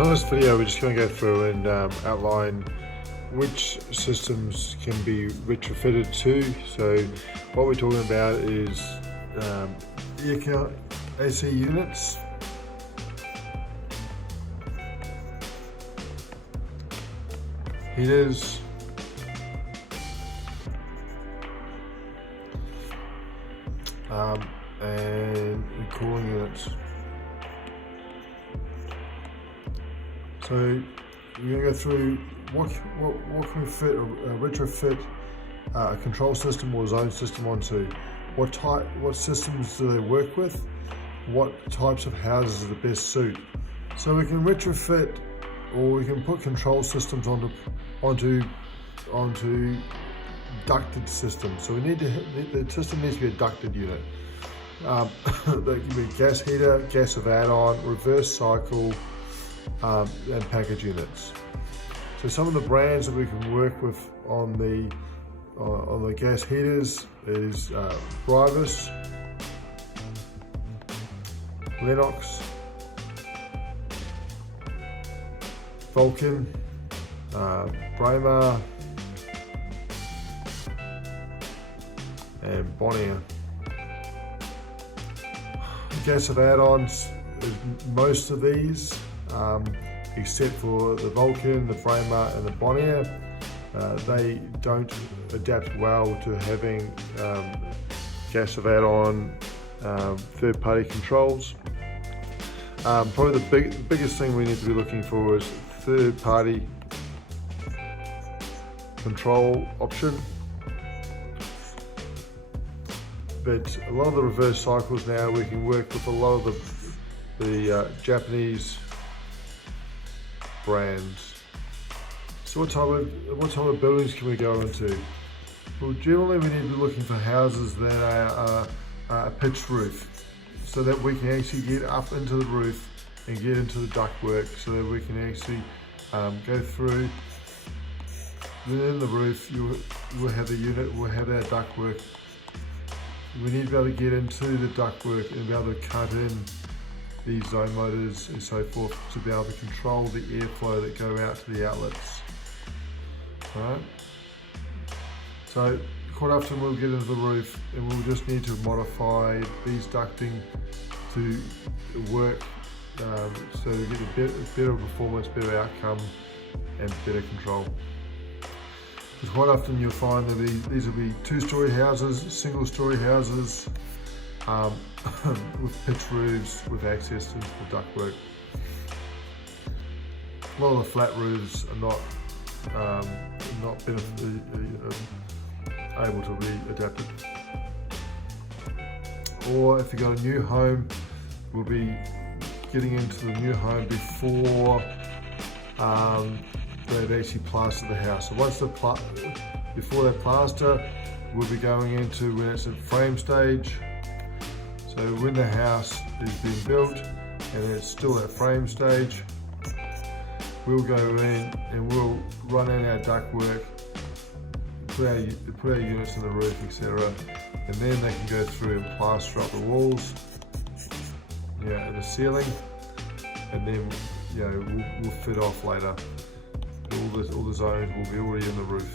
So in this video we're just going to go through and outline which systems can be retrofitted to. So what we're talking about is AC units, heaters, and cooling units. So we're going to go through what can we fit or retrofit a control system or zone system onto. What systems do they work with? What types of houses are the best suit? So we can retrofit, or we can put control systems onto ducted systems. So the system needs to be a ducted unit. That can be gas heater, gas of add-on, reverse cycle, and package units. So some of the brands that we can work with on the gas heaters is Bryvis, Lennox, Vulcan, Braemar, and Bonnier. Gas of add-ons is most of these, except for the Vulcan, the Braemar, and the Bonnier. They don't adapt well to having gas of add-on third-party controls. Probably the biggest thing we need to be looking for is third-party control option. But a lot of the reverse cycles now, we can work with a lot of the Japanese brands. So what type of buildings can we go into? Well, generally we need to be looking for houses that are a pitched roof, so that we can actually get up into the roof and get into the ductwork, so that we can actually go through. Then in the roof, we'll have the unit, we'll have our ductwork. We need to be able to get into the ductwork and be able to cut in these zone motors and so forth to be able to control the airflow that go out to the outlets. Alright? So quite often we'll get into the roof and we'll just need to modify these ducting to work so we get a better performance, better outcome, and better control. Because quite often you'll find that these will be two-story houses, single-story houses, with pitched roofs with access to the ductwork. A lot of the flat roofs are not able to be adapted. Or if you've got a new home, we'll be getting into the new home before they've actually plastered the house. So once before they plaster, we'll be going into when it's at frame stage. So when the house is being built and it's still at frame stage, we'll go in and we'll run in our ductwork, put our units in the roof, etc. And then they can go through and plaster up the walls, and the ceiling, and then we'll fit off later. All the zones will be already in the roof.